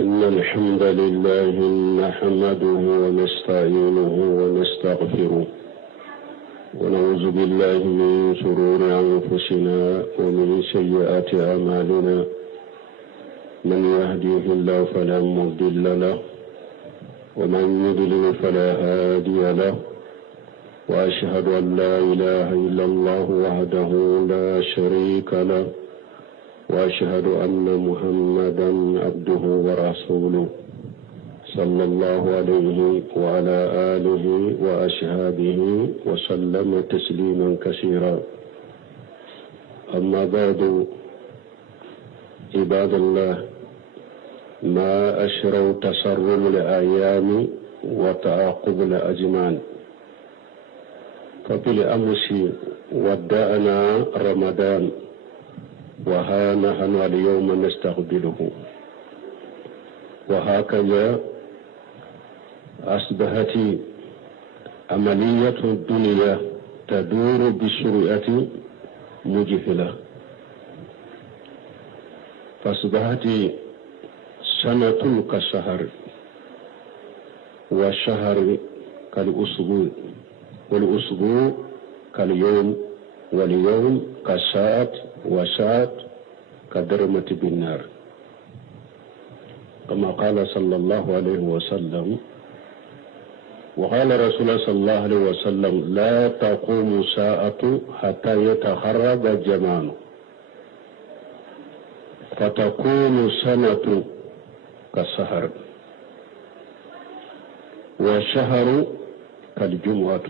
إن الحمد لله نحمده ونستعينه ونستغفره ونعوذ بالله من شرور أنفسنا ومن سيئات أعمالنا. من يهديه الله فلا مضل له ومن يضلل فلا هادي له، وأشهد أن لا إله إلا الله وحده لا شريك له، وأشهد أن محمدا عبده ورسوله صلى الله عليه وعلى آله وأصحابه وسلم تسليما كثيرا. أما بعد، عباد الله، ما أشروا تسرم الأيام وتعاقب الأزمان. فبالأمس ودعنا رمضان وها نحن اليوم نستقبله، وهكذا أصبحت عملية الدنيا تدور بسرعة مجهلة، فأصبحت سنة كالشهر، والشهر كالأسبوع، والأسبوع كاليوم، واليوم كالساعة، وساعة كدرمة بالنار. كما قال صلى الله عليه وسلم، وقال رسول الله صلى الله عليه وسلم: لا تقوم الساعة حتى يتخرب الجمال، فتكون سنة كالسهر، والشهر كالجمعة،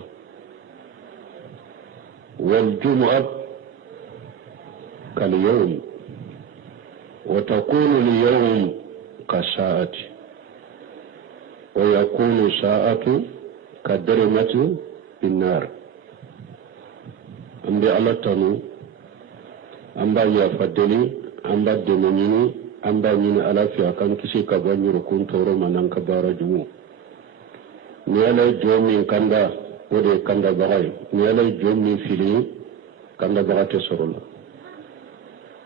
والجمعة كاليوم، وتكون اليوم كالساعة، ويكون ساعة كالدرمة بالنار. أمبي على تنو أمبا يفدني أمبا دمنيني أمبا من على في أكام كسي كباني ركون تورو منان كبارا جمو نيالا جومي كندا ودي كندا بغاي نيالا جومي فيلي كندا بغا تسرولا.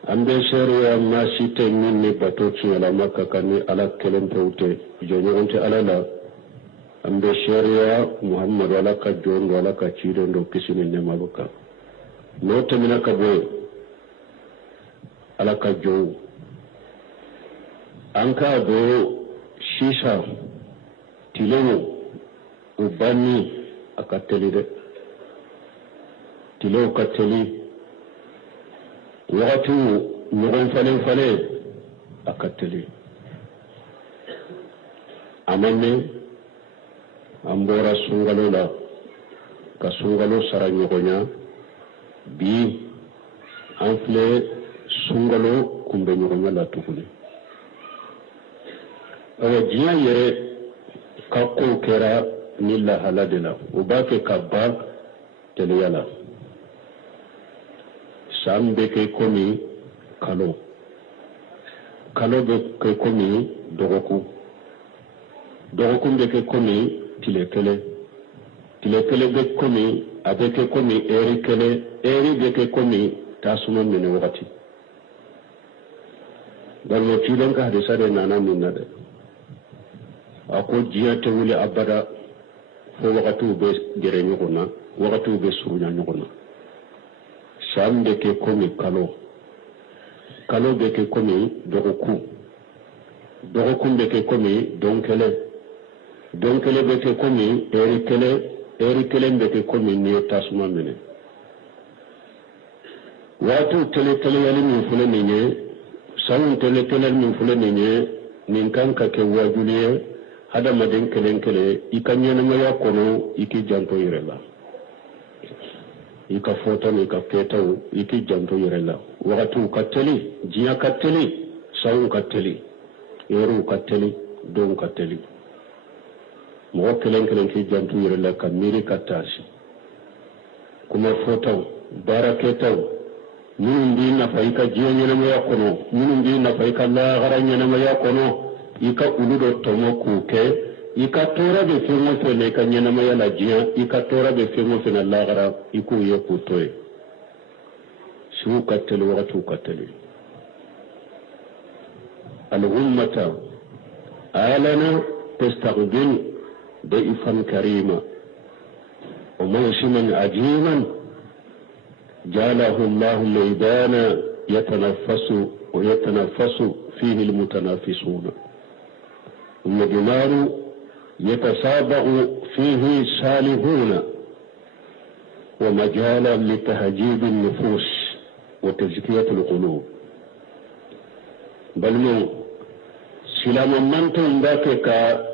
ambe sheria ma site minni batoci ala makka kani ala kelen tawte jonyoonte ala la ambe sheria muhammad ala ka jondo ala ka ciido ndo kisini ne mabuka no tamina ka boy ala ka jow anka do shisha tileno ubani akateli de tilo kateli wakati ɲɔgɔn falen a ka teli. A ma mɛn an bɔra sunkalo la ka sunkalo sara ɲɔgɔnya, bi an filɛ sunkalo kunbɛ ɲɔgɔnya la tuguni. Awa diɲɛ yɛrɛ ka kow kɛra ni lahala de la, o b'a kɛ ka ban teliya la. San bɛ kɛ komi kalo, kalo bɛ kɛ komi dɔgɔkun, dɔgɔkun bɛ kɛ komi tile kelen, tile kelen bɛ komi a bɛ kɛ komi ɛri kelen, ɛri bɛ kɛ komi tasuma minɛ wagati. Balima cilen ka hadisa de nana min na dɛ, a ko diɲɛ tɛ wuli abada fo wagatiw bɛ gɛrɛ ɲɔgɔn na, wagatiw bɛ surunya ɲɔgɔn na. San bɛ kɛ komi kalo, kalo bɛ kɛ komi dɔgɔkun, dɔgɔkun bɛ kɛ komi don kelen, don kelen bɛ kɛ komi ɛri kelen, ɛri kelen bɛ kɛ komi n'i ye tasuma minɛ. Waatiw tɛlɛ-tɛlɛyali min filɛ nin ye, sanw tɛlɛ-tɛlɛyali min filɛ nin ye, nin kan ka kɛ wajibi ye hadamaden kelen kelen i ka ɲɛnamaya kɔnɔ i k'i janto yɛrɛ la. I ka fɔta ni ka kɛtaw i k'i janto yɛrɛ la. Wagatiw ka teli, diɲɛ ka teli, sanw ka teli, yɔrɔw ka teli, donw ka teli. Mɔgɔ kelen kelen k'i janto yɛrɛ la ka miiri ka taasi. Kuma fɔtaw, baara kɛtaw, minnu b'i nafa i ka diɲɛ ɲɛnamaya kɔnɔ, minnu b'i nafa i ka lahara ɲɛnamaya kɔnɔ, i ka olu dɔ tɔmɔ k'u kɛ. I ka tɔɔrɔ bɛ fɛn o fɛn na i ka ɲɛnamaya la diɲɛ, i ka tɔɔrɔ bɛ fɛn o fɛn na lahara, i k'o ye k'o to ye. Siw ka teli, wagatiw ka teli. الأمة آلنا تستقبل ضيفا كريما وموسما عجيما جعله الله ميدانا يتنفس فيه المتنافسون والجمال يتسابق فيه سالهون ومجالا لتهجيب النفوس وتزكية القلوب بل من سلام من تنباك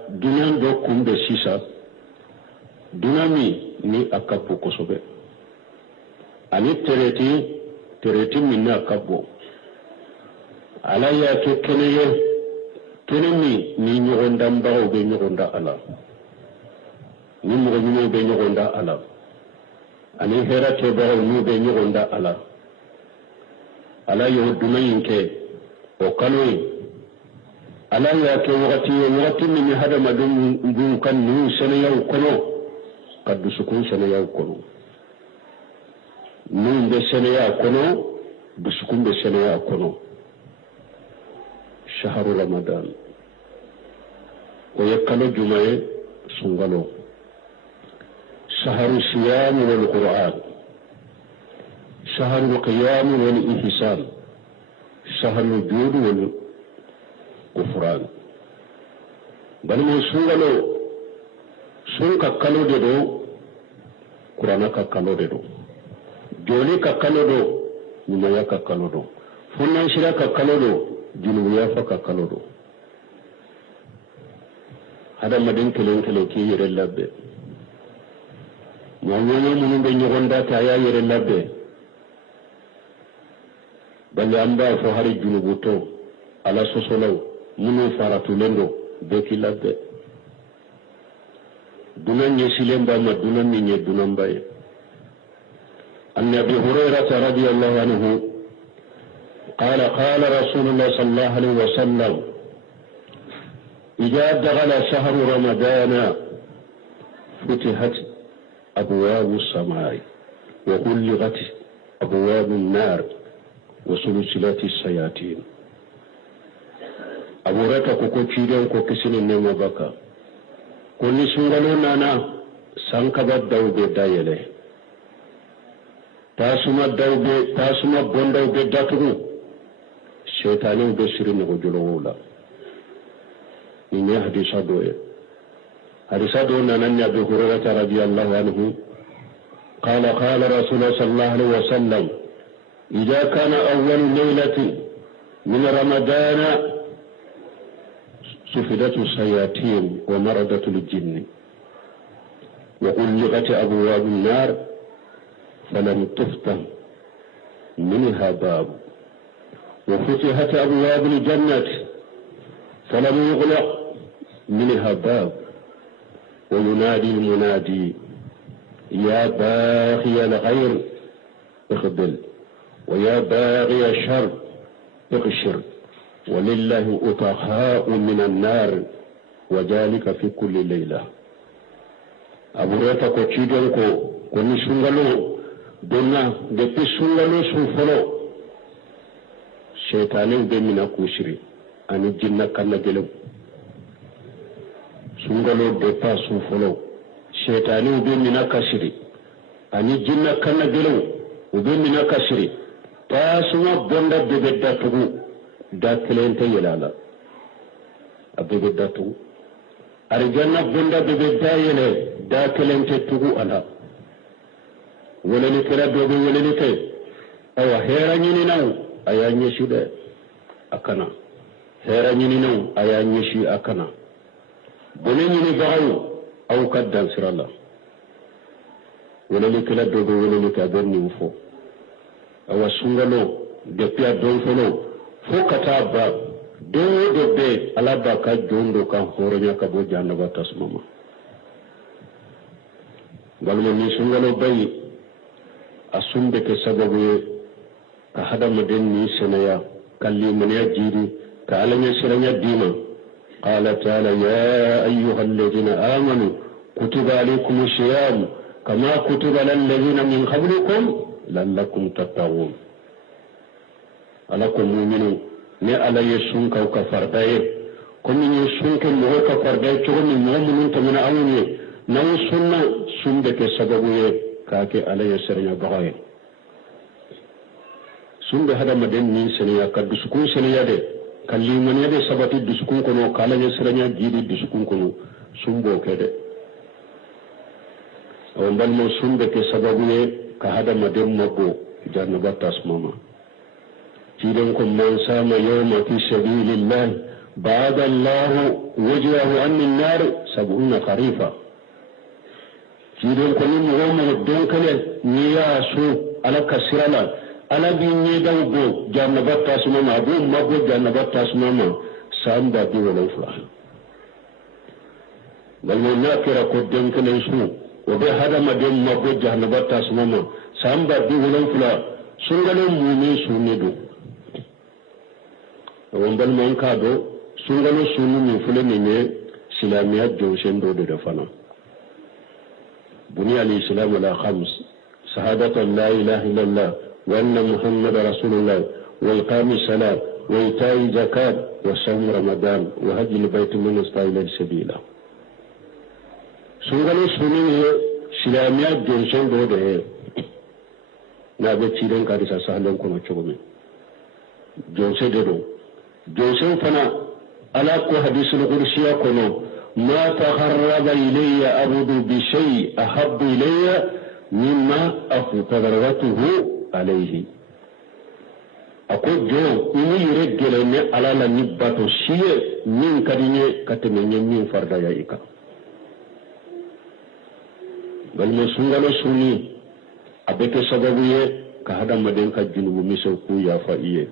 دنيا دوكم بسيسا دنامي ni akapo kosobe ani tereti minna akabo ala ya ke keneye kenemi ni nyogonda mbago be nyogonda ala ni mo nyimo be nyogonda ala ani hera te bago ni be nyogonda ala yo dumayinke o kanoi ala ya ke wakati min hada madum dun kan ni seneyaw kono قد سكون سنيا كنو نون بسنيا كنو بسكون بسنيا كنو شهر رمضان ويكالو جمعة سنغلو شهر الصيام والقرآن شهر القيام والإحسان شهر الجود والغفران بل من سنغلو sun ka kalo de do qur'ana ka kalo de do joli ka kalo do nyaya ka kalo do funan shira ka kalo do junuya fa ka kalo do hada madin kelen ki yere labbe mo mun be nyogonda ta ya yere labbe balle amba fo hari junubuto ala sosolaw munu faratu lendo be ki labbe dunan yesilen ba ma dunan min ye dunan baye annabi hurairah radiyallahu anhu qala qala rasulullah sallallahu alaihi wasallam idza dakhala shahru ramadana futihat abwabu as-samai wa ghulqat abwabu an-nar wa sulsilat as-sayatin aburata ko ciiden ko kisinin ne mabaka koni sungalo nana sankaba dawbe dayele tasuma bondaw be datugu shaytanu be sirin ko jolowola ni hadisa do nana nabi hurairah radiyallahu anhu قال قال رسول الله صلى الله عليه وسلم إذا كان أول ليلة من رمضان سفدت الشياطين ومردت الجن وغلقت أبواب النار فلم تفتح منها باب وفتحت أبواب الجنة فلم يغلق منها باب وينادي المنادي يا باغي الخير اقبل ويا باغي الشر اقشر ولله أطهاء من النار وذلك في كل ليلة أبو ريتا كو تشيدون كو نسونغالو دونا دبي سونغالو سوفلو شيطانين بمنا كوشري أني جنة كنا جلو سونغالو دبا سوفلو شيطانين بمنا كشري أني جنة كنا جلو وبمنا كشري تاسما بوندا ببدا تغو da kelente yelala abebe datu arjanna bunda bebe dayele da kelente tugu ala wala ni kira dobe wala ni kay awa hera nyini naw aya nyeshi de akana hera nyini naw aya nyeshi akana bone nyini baaw aw kaddan siralla wala ni kira dobe wala ni ka berni mfo awa sungalo depuis don folo fokata ba do be alaba ka jondo kan horonya ka bo jannaba tasmama balmo ni sungalo bayi asumbe ke sababu ka hada maden ni senaya kalli mun ya jiri ka alanya siranya dima qala ta'ala ya ayyuhal ladina amanu kutiba alaykumus siyam kama kutiba alal ladina min qablikum lallakum tattaqun alakum mu'minu ne ala yesun ka fardaye komi ni sunke mo ka farda chomi mo mun tamana awuni naw sunna sumbe ke sababu ye kake alaya sernya bagaye sumbe hada maden ni senya ka dusukun senya de kalli man yade sabati dusukun kono kala ya sernya gidi dusukun kono sumbo kede on balmo sumbe ke sababu ye ka hada maden mabbo jannaba tasmama tilen ko man sama yawma fi sabilillah ba'da Allah wajhahu an an-nar 70 kharifa tilen ko ni mo don kale ni ya su ala kasirala ala bi ni dawgo jannaba tasmama bu mabbo jannaba tasmama samba bi wala fula balmo nakira ko don kale su wa bi hada maden mabbo jannaba tasmama samba bi wala fula sungalo mumi sunidu wambal man kado sungalo sunu min fule ne islamiyya joshen do da fana buni al-islam ala khams shahadatu la ilaha illallah wa anna muhammadar rasulullah wa iqami salat wa ita'i zakat wa sawm ramadan wa hajj al-bayt man istata ila sabila sungalo sunu ne islamiyya joshen do da na be ciren ka disa sahlan kono chogomi jose dedo jose fana ala ko hadisul qudsiya kono ma taqarraba ilayya abudu bi shay ahabbu ilayya mimma aftadaratuhu alayhi ako jo ini regele ne ala la nibato shiye min kadinye katemenye min farda ya ika balmo sungalo suni abeke sababu ye ka hada maden ka junubu miso ku ya fa'iye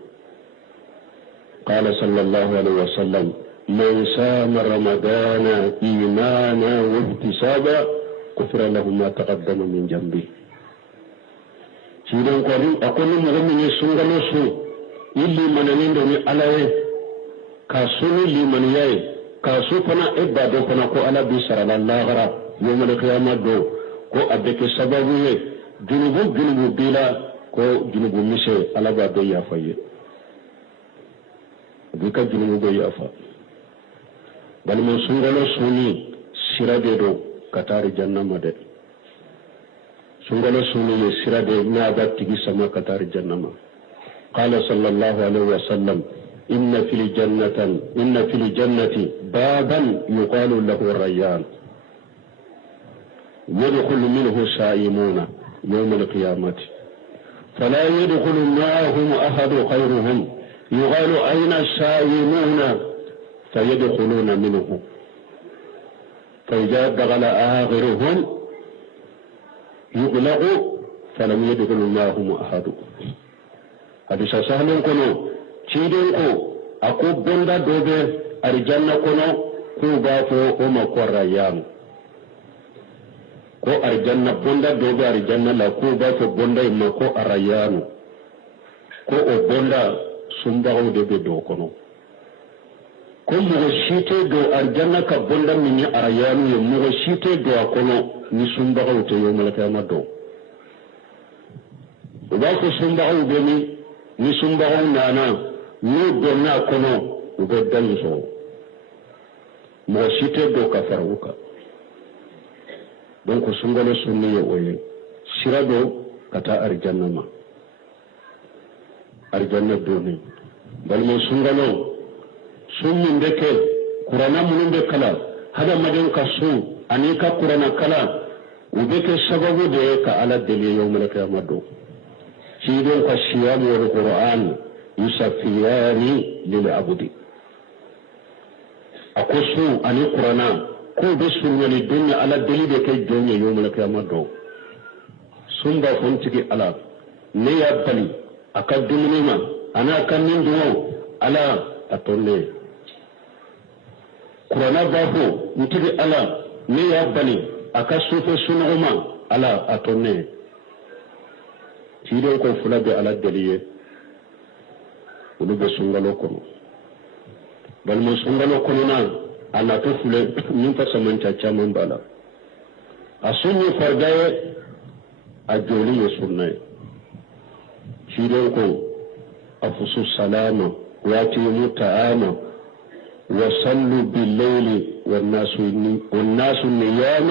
qala sallallahu alaihi wasallam man sama ramadana imana wa ihtisaba kufira lahu ma taqaddama min jambi sidan ko din akoni mo min sungalo su illi mananindo ni alaye ka sunu liman yayi ka su fana ibado fana ko ala bi sallallahu gara yawmal qiyamah do ko abeke sababu ye junubu bila ko junubu mise alaba do ya faye bika junubu do ya fa balmo sungalo suni sirade do katari jannama de sungalo suni ye sirade na ba tigi sama katari jannama qala sallallahu alaihi wasallam inna fil jannati baban yuqalu lahu rayyan يدخل منه سائمون يوم القيامة فلا يدخل معهم أحد خيرهم يقال أين السائمون فيدخلون منه فإذا دخل آخرهم يغلق فلم يدخل معهم أحد هذا سهل كنو تيدنكو أكو بندا دوبي أرجانا كنو كوبافو وما قريان ko arjanna bonda dobe arjanna la ko ba to bonda ma ko arayanu ko o bonda sumba o de do kono ko mo shite do arjanna ka bonda min arayanu yo mo shite do kono ni sumba o to yo malaka ma do o ba ko sumba o be ni sumba o nana ni do na kono o be dan so mo shite do ka faruka donc sungalo sunni yo oye sirado kata arjanna ma arjanna doni balmo sungalo sunni ndeke qur'ana mun de kala hada maden ka su anika qur'ana kala ubeke sababu de ka ala deli yawmal qiyamah do sidon ka siyam wal qur'an yusafiyani lil abdi akosu ani qur'ana ko be sunwani dunya ala dalile ke jonye yawmal qiyamah do sumba fontiki ala ne ya bali akadumni ma ana kanin do ala atonne qur'ana bafo ntigi ala ne ya bali akasufe sunuma ala atonne tido ko fulabe ala daliye ulu be sungalo kono balmo sungalo kono na ana to fule min fa samanta chaman bala asunni fardaye ajoli sunna tido ko afusu salama wati mutaama وصلوا بالليل والناس نيام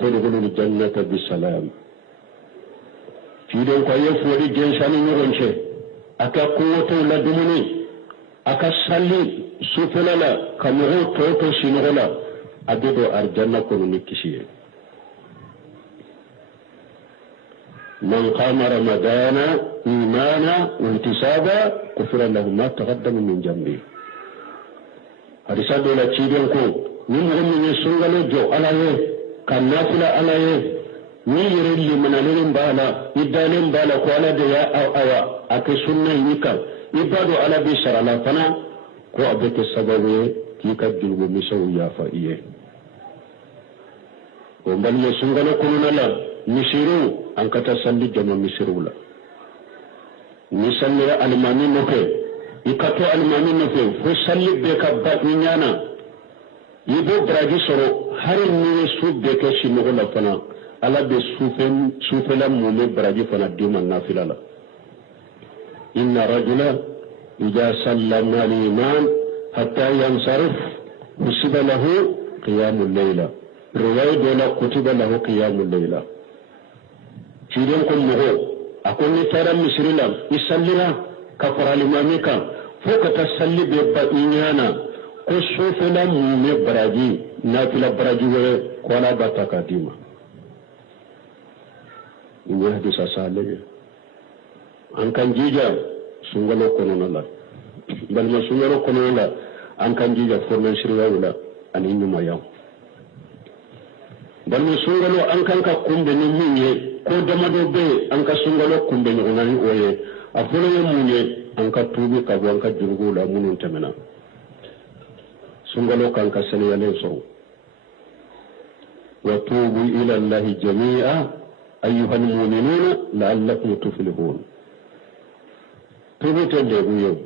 تدخلوا الجنة بسلام في دون كيف ودي جنساني نغنشه أكا قوة ولا دمني أكا صلي سفللا كمغو توتو سنغلا أددو أرجنة كنوني كشيه من قام رمضان إيمانا وانتصابا كفر له ما تقدم من جنبه hadisa do la ciden ko ni mo ni sungalo jo alaye kan nafila alaye ni yere limanalen bala idalen bala ko ala de ya awa ake sunna yika ibadu ala bi sharala fana ko abeke sababu ki ka julgo misaw ya fa iye o mbal ni sungalo ko nala misiru an kata salli jama misiru la ni salli almani no ke ikato almami nafe fo salli be ka ba nyana yibo braji soro hari ni su be ke shinogo la fana ala be sufela mume braji fana dima nafila la inna rajula idha sallama al-iman hatta yansarif usiba lahu qiyamul layla riwaya dola kutiba lahu qiyamul layla tidon ko mogo akoni tara misrila isallira kafara limamika foka tasalli be ba'inyana ko sofela mume baraji nafila baraji wala kola bataka dima ini hadis asale an kan jija sungalo kono la bal ma sungalo kono la an kan jija formen shirwa wala ani nyuma yaw bal ma sungalo an kan ka kumbe ni minye ko damado be an ka sungalo kumbe ni onani oye afolo munye an ka tubi ka bo an ka jurgu la munun tamina sungalo kan ka seniyale so wa tubu ila allahi jami'a ayyuhal mu'minuna la'allakum tuflihun tubi tende buyo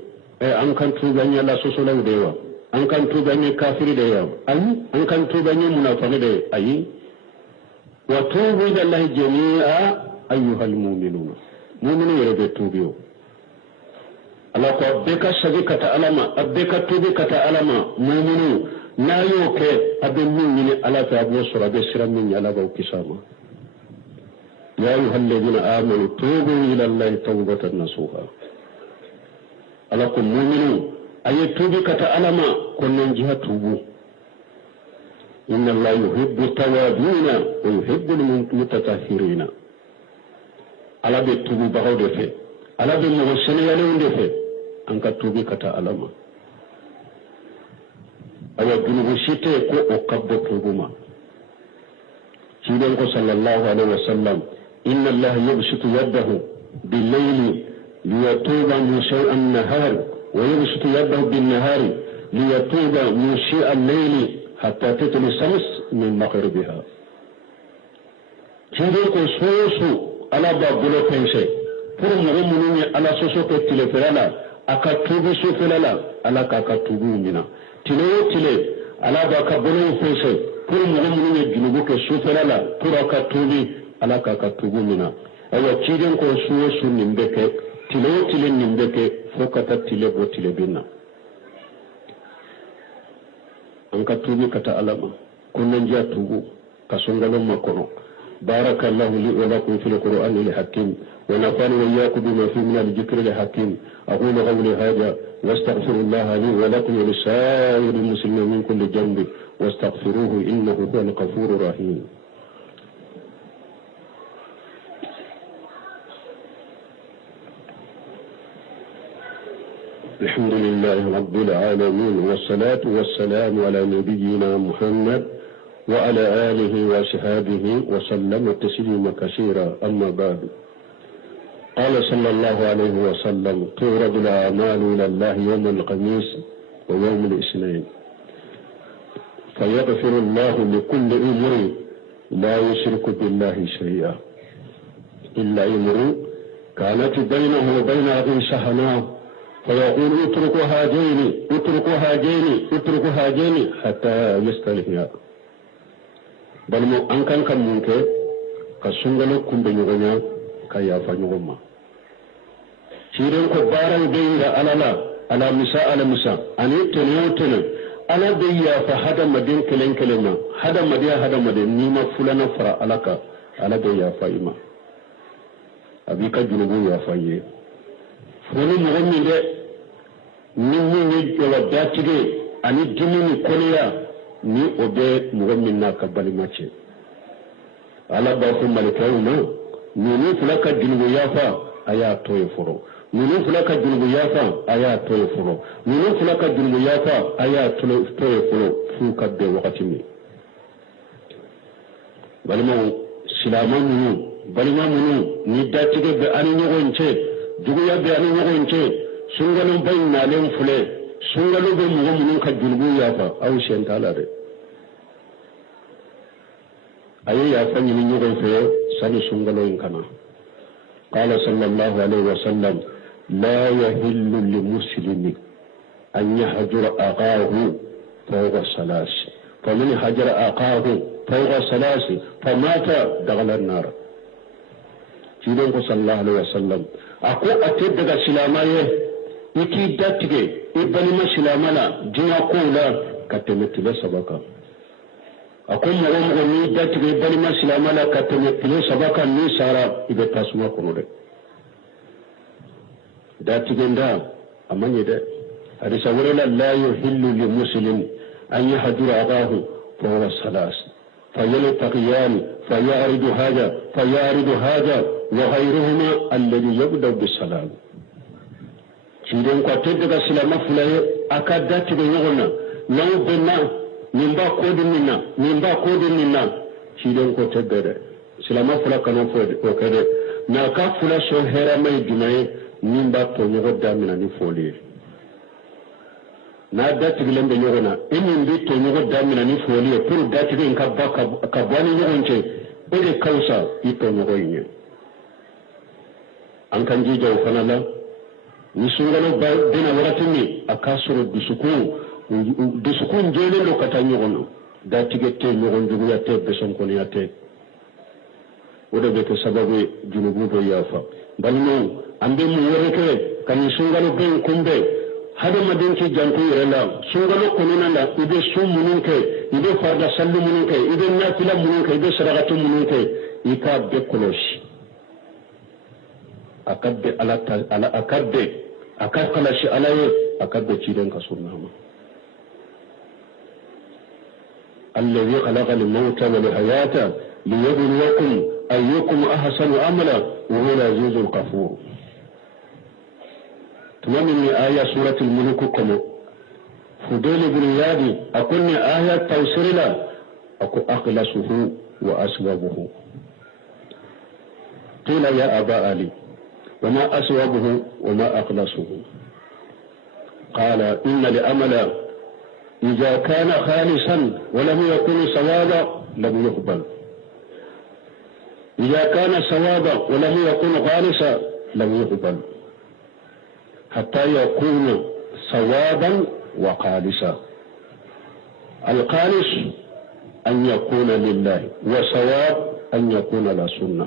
an kan tubanya la sosola dewa an kan tubanya kafiri da yawa an kan tubanya munafiki da ayi wa tubu ila allahi jami'a ayyuhal mu'minuna mu'minu yere tubiyo Allah ko abeka sagi kata alama abeka tubi kata alama mu'minu na yoke abin mu'mini ala ta abu sura be siram min ala ba kisama ya ayyuhal ladina amanu tubu ila allahi tawbatan nasuha ala ko mu'minu ayi tubi kata alama konnon jiha tubu inna allaha yuhibbu tawabina wa yuhibbu almutatahhirina ala be tubu bawo de fe ala be mo seneyale unde fe an ka tubi kata alama awa junubu site ko o kabbo tubuma ciiden ko sallallahu alaihi wasallam inna allaha yabsutu yadahu bil-layli liyatuba mushi'a an-nahar wa yabsutu yadahu bin-nahari liyatuba mushi'a al-layli hatta tatlu shams min maghribiha ciiden ko soso ala ba bulo pense pour mo mununi ala soso ko tileferala aka tubi sofelala ala ka tubu mina tile ala ba ka bolo pense pour mo mununi junubu ke sofelala pour aka tubi ala ka tubu mina ayo ciden ko suwo nimbeke tile nimbeke fokata tile bo tile binna an ka tubi kata alama kunnan jiya tubu ka sungalon makono بارك الله لي ولكم في القرآن الحكيم ونفعني وإياكم بما فيه من الذكر الحكيم أقول قولي هذا واستغفر الله لي ولكم ولسائر المسلمين من كل جنب واستغفروه إنه هو الغفور الرحيم الحمد لله رب العالمين والصلاة والسلام على نبينا محمد وعلى آله وصحبه وسلم تسليما كثيرا أما بعد قال صلى الله عليه وسلم تورد الأعمال إلى الله يوم الخميس ويوم الاثنين فيغفر الله لكل أمر لا يشرك بالله شيئا إلا أمر كانت بينه وبين أخيه شحناء فيقول اتركوا هاجين حتى يستلهيا bal mo an kan kan munke ka sungalo kumbe nyogonya ka yafa nyogoma ciren ko baran deira ala misa ani tene ala be yafa hadamaden kelen kelen ma hadamaden ni ma fulana fara alaka ala be yafa ima abi ka junubu yafa ye foni mɔgɔ min dɛ ni min ye jɔlɔ datige ani dimi ni kɔnɛya ni o bɛ mɔgɔ min n'a ka balima cɛ ala b'a fɔ malikɛw ma ninnu fila ka junubu yafa a y'a tɔ ye fɔlɔ ninnu fila ka junubu yafa a y'a tɔ ye fɔlɔ ninnu fila ka junubu yafa a y'a tɔ ye fɔlɔ f'u ka bɛn wagati min balimaw silama minnu ni datigɛ bɛ ani ɲɔgɔn cɛ juguya bɛ ani ɲɔgɔn cɛ sungalonba in nalen filɛ sungalo bɛ mɔgɔ minnu ka junubu yafa aw siyɛn t'a la dɛ a ye yafa ɲini ɲɔgɔn fɛ sani sungalo in kana قال صلى الله عليه وسلم لا يحل لمسلم أن يهجر أخاه فوق ثلاث فمن هجر أخاه فوق ثلاث فمات دخل النار جيرانك صلى الله عليه وسلم أكو أتدق سلامايه إكي داتك إبني ما سلامنا جنا قولا كتمت لسبكا أكو مغمغني داتك إبني ما سلامنا كتمت لسبكا نيسارا إذا تسمى كنوده داتك دا أماني ده حديث ورلا لا يحل لمسلم أن يهجر أخاه فهو ثلاث فيلتقيان فيعرض هذا وغيرهما الذي يبدأ بالسلام شيرين قتل سلام فلاي أكادت بيغنا لو بنا نمبا كود منا شيرين قتل سلام فلا كانوا وكذا ناكا فلا سهرة ما يجمعي نمبا تونيغو دامنا نفولي na datiglen be ñogona emin bi to ñogo damina ni foliye pour datiglen ka bani ñogonce ede kawsa i to ñogo yiñe an kan jijaw fana la ni sungalo ba dina wakati ni aka soro dusukun jelen do kata ñogono datige te ñogon juguya te besonkoniya te o de be ke sababu junubu do yafa balino ambe mu woreke kan sungalo ben kumbe hadamaden ke jantu yɛrɛ la sunkalo kɔnɔna la i bɛ sun minnu kɛ i bɛ farida salli minnu kɛ i bɛ nafila minnu kɛ i bɛ sarakatu minnu kɛ i k'a bɛɛ kɔlɔsi a ka bɛn a ka kɔlɔsi ala ye a ka bɛn ciden ka sunna ma الذي خلق الموت والحياة ليبلوكم أيكم أحسن عملا وهو العزيز الغفور تمام آية سورة الملك كم فضيل بن يادي أكون آية توسر لا أكو أخلصه وأسوابه قيل يا أبا علي وما أسوابه وما أخلصه قال إن لأمل إذا كان خالصا ولم يكن صوابا لم يقبل إذا كان صوابا ولم يكن خالصا لم يقبل حتى يكون صوابا وخالصا الخالص أن يكون لله وصواب أن يكون لسنة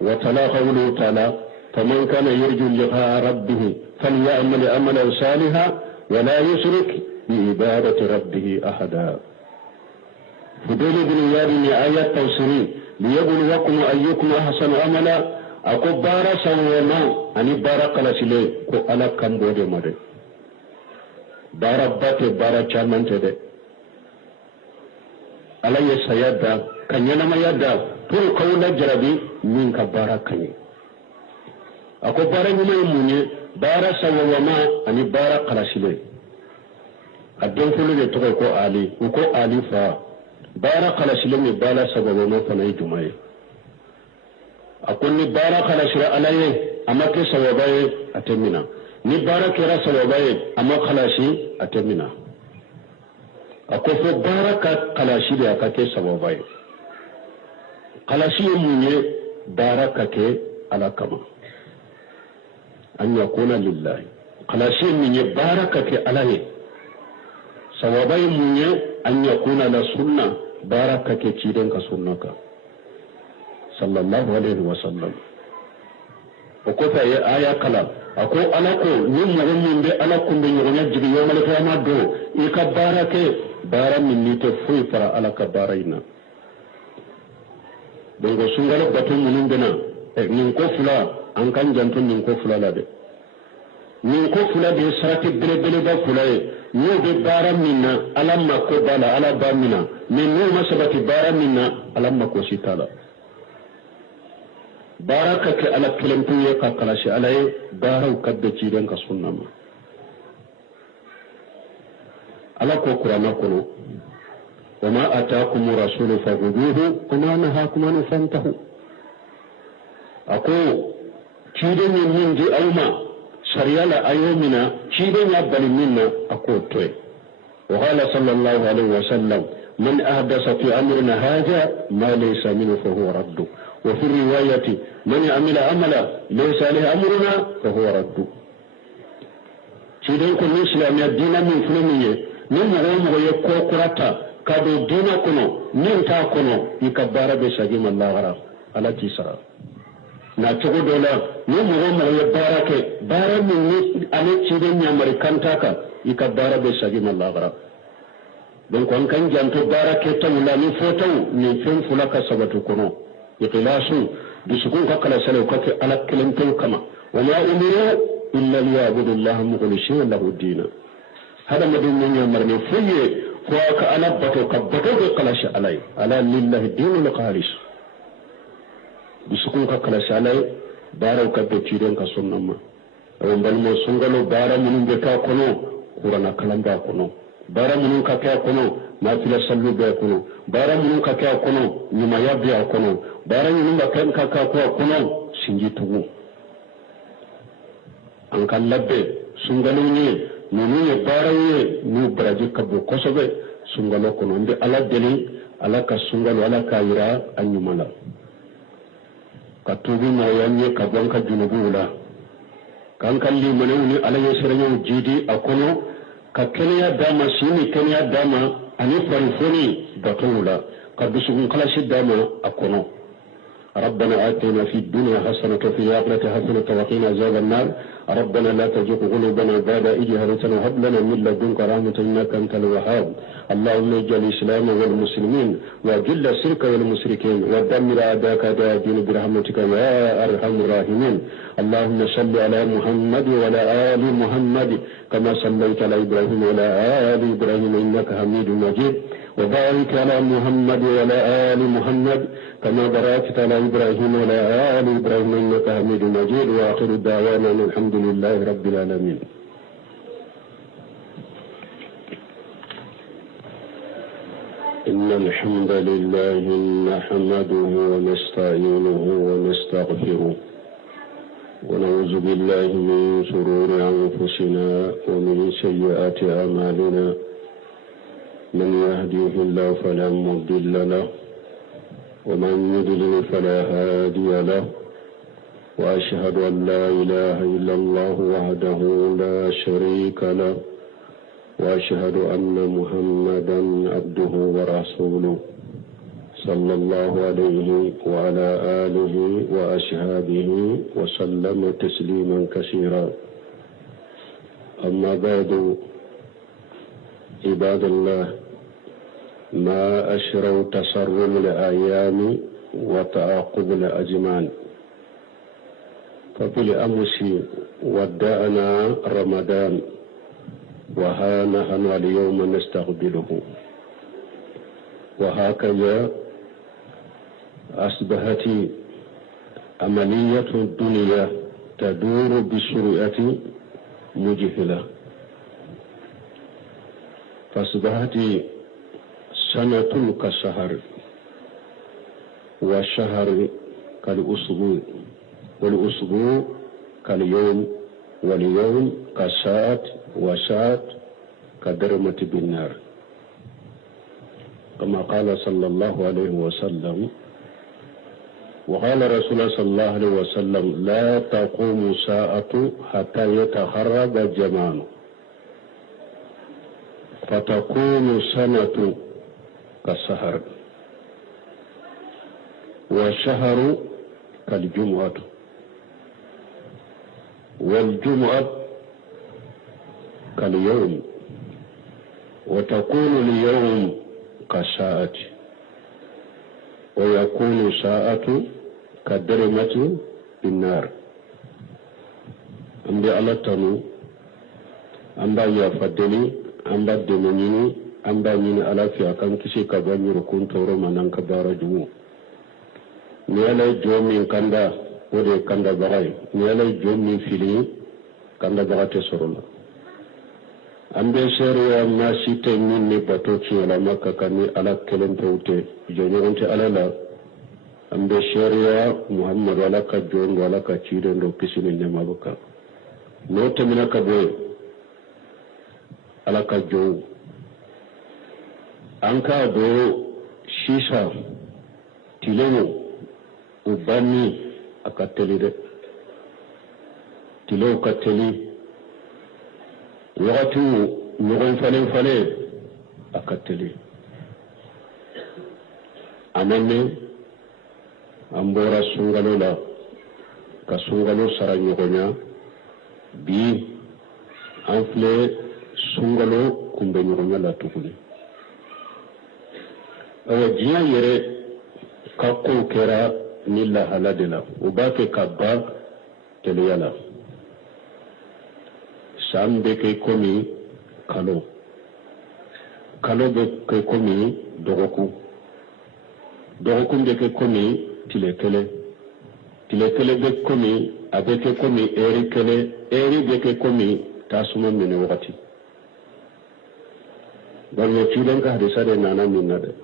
وتلا قوله تعالى فمن كان يرجو لقاء ربه فليعمل عملا صالحا ولا يشرك بعبادة ربه أحدا فضيل بن ياد آية توسيري ليبلوكم أيكم أحسن عملا ako bara sawoma ani bara kalasile ko ala kambode made bara bate bara chamante de ala yesayada kanyana mayada pour kawla jarabi min ka bara kanye ako bara nyuma munye bara sawoma ani bara kalasile adon fulu de to ko ali fa bara kalasile mi bala sawoma fa nay jumaye akon ni bara kala shira alaye amma ke sawabaye atemina ni bara kira sawabaye amma kala shi atemina akon fo bara ka kala shi da ka ke sawabaye kala shi munye bara ka ke alakama an yakuna lillahi kala shi munye bara ka ke alaye sawabaye munye an yakuna la sunna bara ka ke ciden ka sunnaka sallallahu alaihi wasallam o ko fa ya aya kala ako alako nin mogon min be ala kumbe ɲɔgɔnya jigi yawmal qiyama do i ka baara kɛ baara min ni tɛ foyi fara ala ka baara in na donc sunkalo bato minnu bɛna nin ko fila an kan janto nin ko fila la dɛ nin ko fila de ye sarati belebeleba fila ye n'o bɛ baara min na ala mako b'a la ala b'a min na mais n'o ma sabati baara min na ala mako si t'a la baara ka kɛ ala kelenpew ye ka kalasi ala ye baaraw ka bɛn ciden ka sunna ma ala ko kuranna kɔnɔ wama ataakum rasulu faguduhu wama nahakum anhu fantahu a ko ciden ye min di aw ma sariya la a y'o mina ciden y'a bali min na a k'o to ye wa qala sallallahu alaihi wa sallam man ahdasa fi amrina hadha ma laysa minhu fa huwa raddu وفي الرواية من عمل عملا ليس عليه أمرنا فهو رد سيدنا كل إسلام الدين من فلمية من مغوم ويكو قرطة كادو دين كنو من تا كنو يكبار بسجيم الله غرام على تيسرا ناتشو دولا من مغوم ويبارك بارا من على سيدنا أمريكان تاكا يكبار بسجيم الله غرام donc on kan janto barake tawla ni fotaw ni fen fulaka sabatu kono ikhlasu bisukun ka kala sala ka ala kelentu kama wama umiru illa liyabudu allah mukhlishin lahu din hada madin min yamarne fuye ko ka ala bato ka bato ko kala sha alai ala lillahi dinul khalis bisukun ka kala sha alai baraw ka be tiren ka sunnama on balmo sungalo bara munun be ka kono qur'ana kalanda kono bara munun ka kaya kono nafila sallu be kono bara munun ka kaya kono nyuma ya be kono bara munun ka kan ka kono sinji tugu an kan labbe sungalo ni nunu ye bara ye nu braji kabo kosobe sungalo kono ndi ala deli ala ka sungalo ala ka yira anyumala ka tubi ma yanye ka bonka junubu la kan kan li manuni ala yeserenyo jidi akono ka kenya dama sini kenya dama ani farifoni batula ka dusugun kalashi dama akono ربنا آتنا في الدنيا حسنة وفي الآخرة حسنة وقنا عذاب النار ربنا لا تزغ قلوبنا بعد إذ هديتنا وهب لنا من لدنك رحمة إنك أنت الوهاب اللهم اجعل الإسلام والمسلمين وأذل الشرك والمشركين ودمر أعداءك أعداء الدين برحمتك يا أرحم الراحمين اللهم صل على محمد وعلى آل محمد كما صليت على إبراهيم وعلى آل إبراهيم إنك حميد مجيد وبارك على محمد وعلى آل محمد كما باركت على إبراهيم وعلى آل إبراهيم إنك حميد مجيد وآخر الدعوانا الحمد لله رب العالمين. إن الحمد لله نحمده ونستعينه ونستغفره ونعوذ بالله من شرور أنفسنا ومن سيئات أعمالنا من يهديه الله فلا مضل له ومن يضلل فلا هادي له وأشهد أن لا إله إلا الله وحده لا شريك له وأشهد أن محمدا عبده ورسوله صلى الله عليه وعلى آله وأصحابه وسلم تسليما كثيرا أما بعد عباد الله ما أشروا تسرم الأيام وتعاقب الأزمان ففي الأمس ودعنا رمضان وها نحن اليوم نستقبله وهكذا أصبحت عملية الدنيا تدور بسرعة مجهلة فأصبحت سنة كالشهر والشهر كالأسبوع والأسبوع كاليوم واليوم كالساعة وساعة كدرمة بالنار كما قال صلى الله عليه وسلم وقال رسول الله صلى الله عليه وسلم لا تقوم ساعة حتى يتخرج الجمال فتكون سنة كالسهر والشهر كالجمعة والجمعة كاليوم وتكون اليوم كساعة ويكون ساعة كدرمة بالنار أمبي على تنو أمبا يفدني أمبا دمنيني أمبا نين على في أكام كسي كباني ركون تورو منان كبارا جمو نيالي جومين كندا ودي كندا بغاي نيالي جومين فيلي كندا بغا تسرولا أمبي سيريا ما سيتي مني باتوكي على مكة كاني على كلم توتي جونيونتي على لا أمبي سيريا محمد ولا كجون ولا كتيرين رو كسيني نمابكا نوتي منك بوي على كجون أنكا دو شيشا تلمو ubani akateli de tilo kateli wakati ñogon fale akateli amanne ambora sungalo la ka sungalo sara ñogoña bi anfle sungalo kumbe ñogoña la tukuni awa jiya yere kakko kera nilla haladila ubake kabba teliyala sambe ke komi kalo be ke komi dogoku be ke komi tilekele be komi abe ke komi eri be ke komi tasuma mene wakati ballo cilen ka hadisa de nana minna de